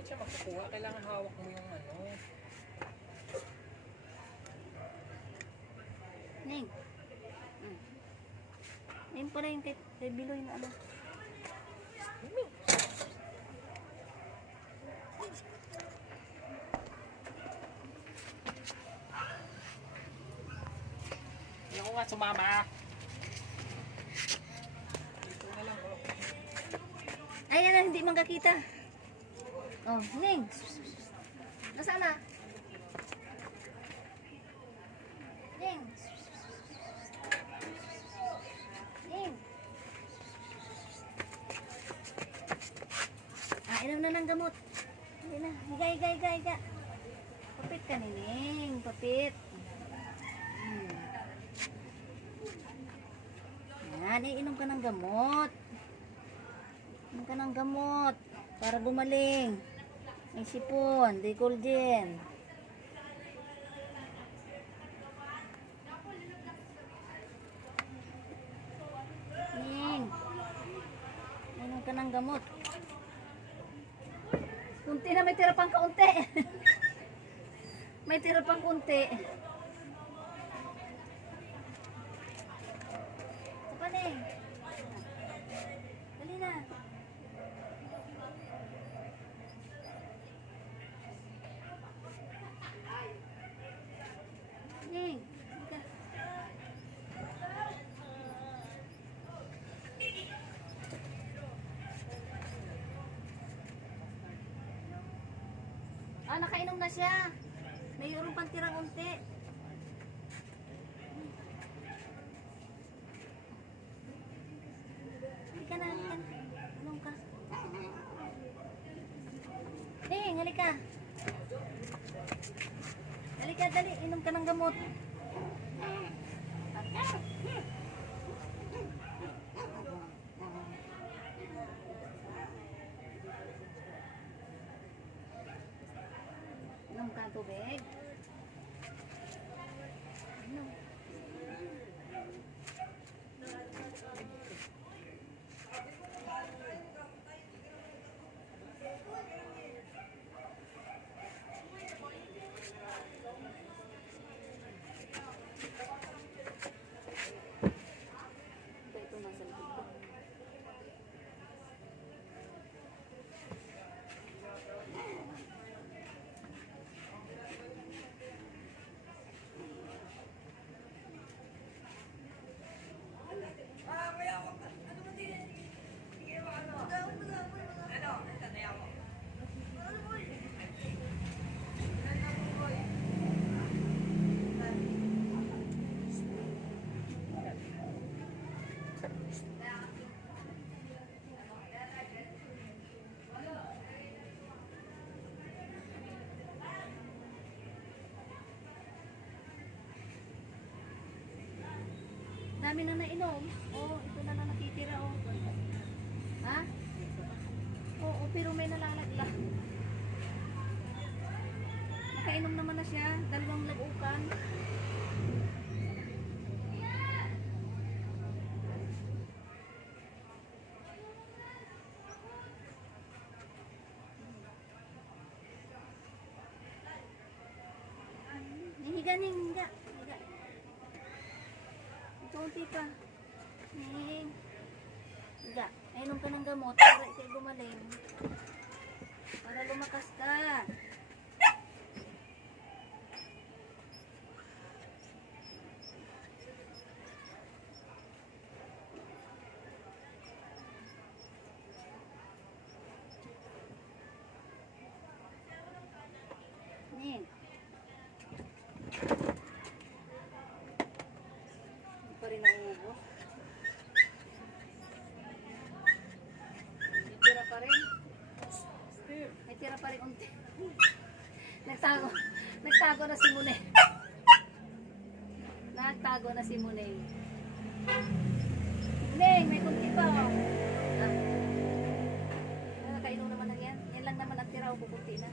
yan siya makukuha. Kailangan hawak mo yung ano. Ning. Ayun pala yung kay Biloy na ano. Hindi ako nga sumama. Dito na lang po. Ayan na, hindi magkakita. Oh, Ning. Nasaan na? Ning. Ning. Inom na ng gamot. Hindi na. Higa. Papit ka ni Ning. Papit. Yan, iinom ka ng gamot. Inom ka ng gamot. Para gumaling. May sipon, Decolgen. Ning. Inom ka ng gamot. Kunti na, may tira pang kaunti. May tira pang kunti. Sapa Ning. Dali na. Ning. Nakainom na siya. Mayroon pang tirang unti. Halika na. Inom ka. Halika. Halika, dali. Inom ka ng gamot. Inom ka ng tubig. Inom. Ito nasa likod ko. Dami na nainom. Oh, ito na lang natitira, oh. Ha? Oo, pero may nalalaglag. Nakainom naman na siya. 2 lagukan. Higa. Kunti pa. Higa. Inom ka ng gamot para ikay gumaling. Para lumakas ka. Ning. Hindi pa rin nauubos. May tira pa rin unti. Nagtago na si Munay. Nagtago na si Munay. Munay, may kunti pa. Nakainom naman na yan. Yan lang naman ang tira o kukunti na.